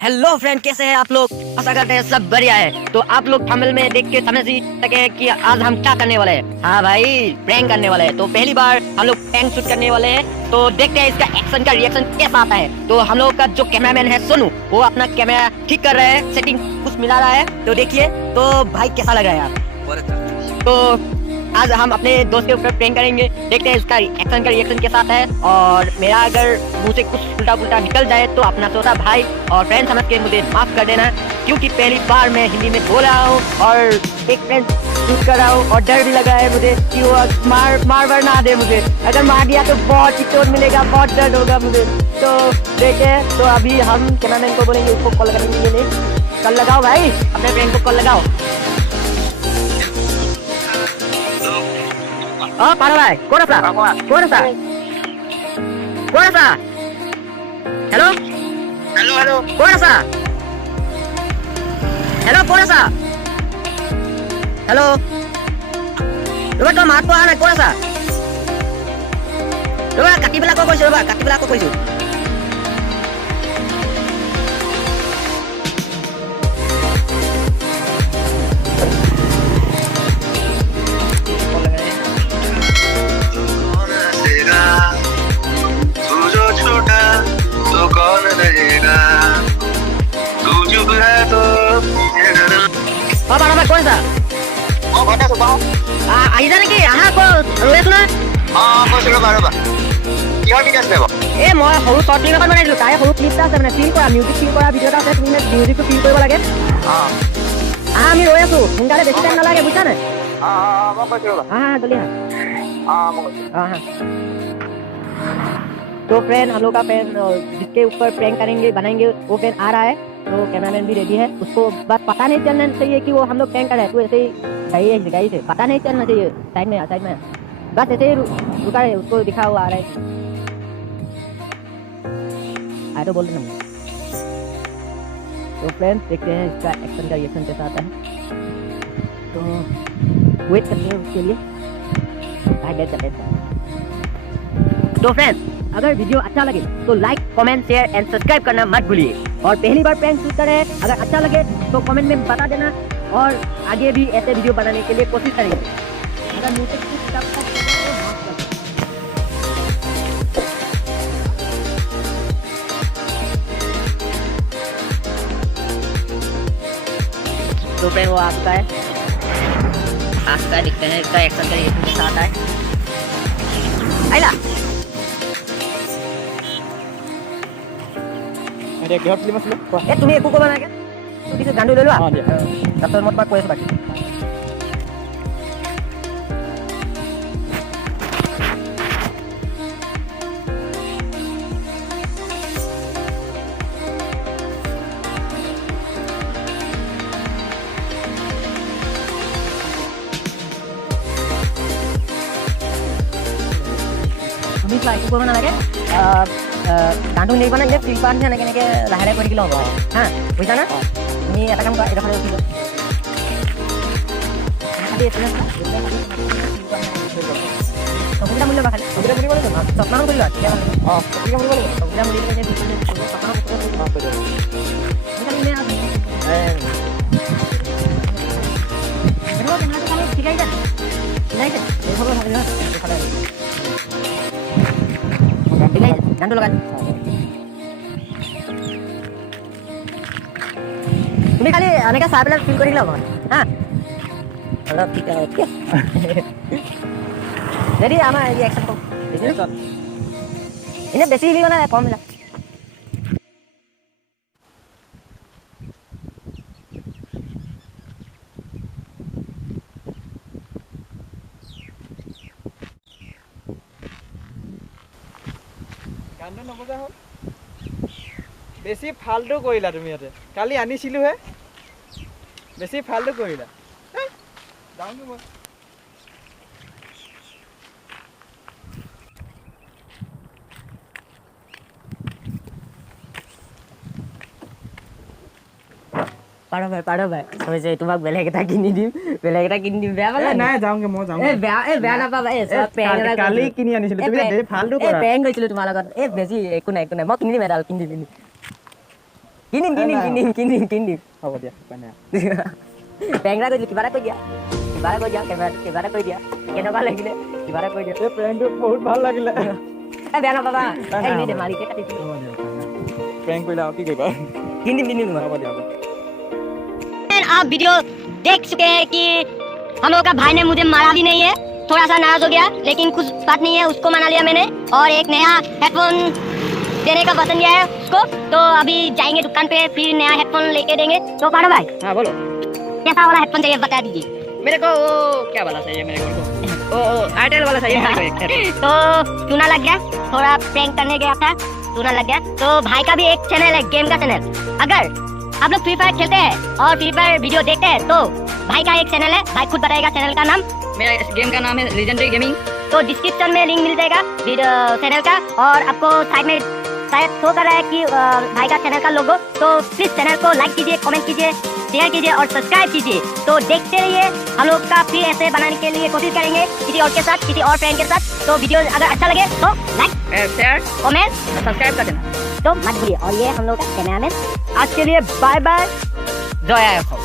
Hello friend, कैसे हैं आप लोग? आशा करते हैं सब बढ़िया है। तो आप लोग थंबनेल में देख के समझ ही सके कि आज हम क्या करने वाले हैं। हाँ भाई, प्रैंक करने वाले हैं। तो पहली बार हम लोग प्रैंक शूट करने वाले हैं। तो देखते हैं इसका एक्शन का रिएक्शन कैसा आता है। तो हम लोग का जो कैमरामैन है सोनू, वो अपना कैमरा ठीक कर रहा है, सेटिंग कुछ मिला रहा है। तो देखिए तो भाई कैसा लग रहा है यार। तो आज हम अपने दोस्त के ऊपर प्रैंक करेंगे। देखते हैं इसका एक्शन का रिएक्शन के साथ है। और मेरा अगर मुंह से कुछ उल्टा पुल्टा निकल जाए तो अपना छोटा भाई और फ्रेंड समझ के मुझे माफ कर देना, क्योंकि पहली बार मैं हिंदी में बोल रहा हूँ और एक फ्रेंड शूट कर रहा हूँ और डर भी लगा है मुझे कि वो मार ना दे मुझे। अगर मार दिया तो बहुत ही चोट मिलेगा, बहुत दर्द होगा मुझे। तो देखे तो अभी हम कैमरामैन को बोलेंगे उसको कॉल करने के लिए। कॉल लगाओ भाई, अपने फ्रेंड को कॉल लगाओ। Oh, para भाई, कौन सा? हेलो कौन सा? हेलो ৰবা, তো মাত পোৱা নাই, কৌন सा? ৰবা, কাটি পেলাই আকৌ কৈছো। कौन सा? আহিছা নেকি? আহা আকৌ ৰৈ আছো না। মই সৰু শ্বৰ্ট ফিল্ম এখন বনাইছিলো, তাৰে সৰু ক্লিপ এটা আছে, মানে ফিল কৰা, মিউজিক ফিল কৰা ভিডিঅ' এটা আছে। তুমি মিউজিকটো ফিল কৰিব লাগে। আহা, আমি ৰৈ আছো, সোনকালে বেছি টাইম নালাগে, বুজিছা নাই? हाँ जल्दी हाँ। तो फ्रेंड, हम लोग का फ्रेंड जिसके ऊपर प्रैंक करेंगे बनाएंगे वो फ्रेंड आ रहा है। तो कैमरामैन भी रेडी है। उसको बस पता नहीं चलना चाहिए कि वो हम लोग प्रैंक कर रहे हैं। तो ऐसे ही सही से पता नहीं चलना चाहिए। साइड में बस ऐसे ही रुका है, उसको दिखा हुआ आ रहा है। आए तो बोल देना। तो फ्रेंड्स, देखते हैं इसका एक्शन का रिएक्शन कैसा आता है। तो वेट करते हैं उसके लिए। तो फ्रेंड्स, अगर वीडियो अच्छा लगे तो like, comment, share and subscribe करना मत भूलिए। और पहली बार प्रैंक शूट करें, अगर अच्छा लगे तो कमेंट में बता देना और आगे भी ऐसे वीडियो बनाने के लिए कोशिश करेंगे। अगर मुझे कुछ तब तक तो फ्रेंड वो आपका है, दिखते हैं इसका एक्शन का रिएक्शन के साथ है। आइला अरे क्या फिल्म আছে ए তুমি একো কবা নাগে, তুমি কিছু গান লৈ লোৱা। हां দিয়া তাৰপিছত মই তোমাক কৈ আছো বাকি। তুমি চোৱা, একো কৰিব নালাগে। গানটো শুনিব না, ফিল কৰা নিচিনা এনেকৈ লাহে লাহে কৰি থাকিলে হ'ব। হা, বুজিছা না? তুমি এটা কাম কৰা, এইডোখৰলৈ উঠি যোৱা। চকুকেইটা মুলি ল'বা, খালি চকুকেইটা মুলিব লাগিব। চশমাখন খুলি লোৱা, তেতিয়া ভাল লাগিব। চকুকেইটা মুলিব লাগিব। চকুকেইটা মুলি পিনে ঠিক আছে, গানটো লগাই তুমি খালি এনেকৈ চাই পেলাই ফিল কৰি ল'ব। হা, অলপ ঠিক আছে। ৰেডি? আমাৰ এই একশ্যন কৰোঁ। এনেই বেছি হিলিব নাই, কম হিলা। গানটো নবজা হ'ল, বেছি ফাল্টু কৰিলা তুমি। ইয়াতে কালি আনিছিলোহে, বেছি ফাল্টু কৰিলা। যাওঁগে মই। পাৰো ভাই হৈছে, তোমাক বেলেগ এটা কিনি দিম, বেয়া পালে নাই, যাওঁগে মই যাওঁ। বেয়া নাপাবা। কালি কিনি আনিছিলো, তুমি ফাল্টু কৰা। প্ৰেংক কৰিছিলো তোমাৰ লগত। বেছি একো নাই, মই কিনি দিম, এডাল কিনি দিম। কিনিম হ'ব দিয়া উপায় নাই। পেংৰা কৈ কিবা এটা কৈ দিয়া কিবা এটা কৈ দিয়া কেনেকুৱা লাগিলে কিবা এটা কৈ দিয়া এই প্ৰেংকটো বহুত ভাল লাগিলে। বেয়া নাপাবা নাই, এনেই হ'ব। ধেমালিকে কাটিছিলোঁ হ'ব দিয়া উপায় নাই। প্ৰেংক কৰিলে আৰু কি কৰিবা? কিনিম হ'ব দিয়া হ'ব। आप वीडियो देख चुके हैं कि हम लोग का भाई ने मुझे मारा भी नहीं है, थोड़ा सा नाराज हो गया लेकिन कुछ बात नहीं है, उसको मना लिया मैंने और एक नया हेडफोन देने का वचन दिया है उसको। तो अभी जाएंगे दुकान पे फिर नया हेडफोन लेके देंगे। तो पारो भाई हाँ बोलो। कैसा वाला हेडफोन चाहिए बता दीजिए। मेरे को वो क्या वाला चाहिए मेरे को? ओ एयरटेल वाला चाहिए मेरे को एक। तो चूना लग गया, थोड़ा प्रैंक करने गया था, चूना लग गया। तो भाई का भी एक चैनल है, गेम का चैनल। अगर आप लोग फ्री फायर खेलते हैं और फ्री फायर वीडियो देखते हैं तो भाई का एक चैनल है, भाई खुद बताएगा चैनल का नाम। मेरा इस गेम का नाम है लेजेंडरी गेमिंग। तो डिस्क्रिप्शन में लिंक मिल जाएगा चैनल का और आपको साइड में शायद शो कर रहा है कि भाई का चैनल का लोगो। तो प्लीज चैनल को लाइक कीजिए, कमेंट कीजिए, शेयर कीजिए और सब्सक्राइब कीजिए। तो देखते रहिए, हम लोग का फिर ऐसे बनाने के लिए कोशिश करेंगे किसी और के साथ, किसी और फ्रेंड के साथ। तो वीडियो अगर अच्छा लगे तो लाइक शेयर कमेंट सब्सक्राइब कर देना। तो मत भूलिए। और ये हम लोग का कैमरामैन। आज के लिए बाय बाय, जय हो।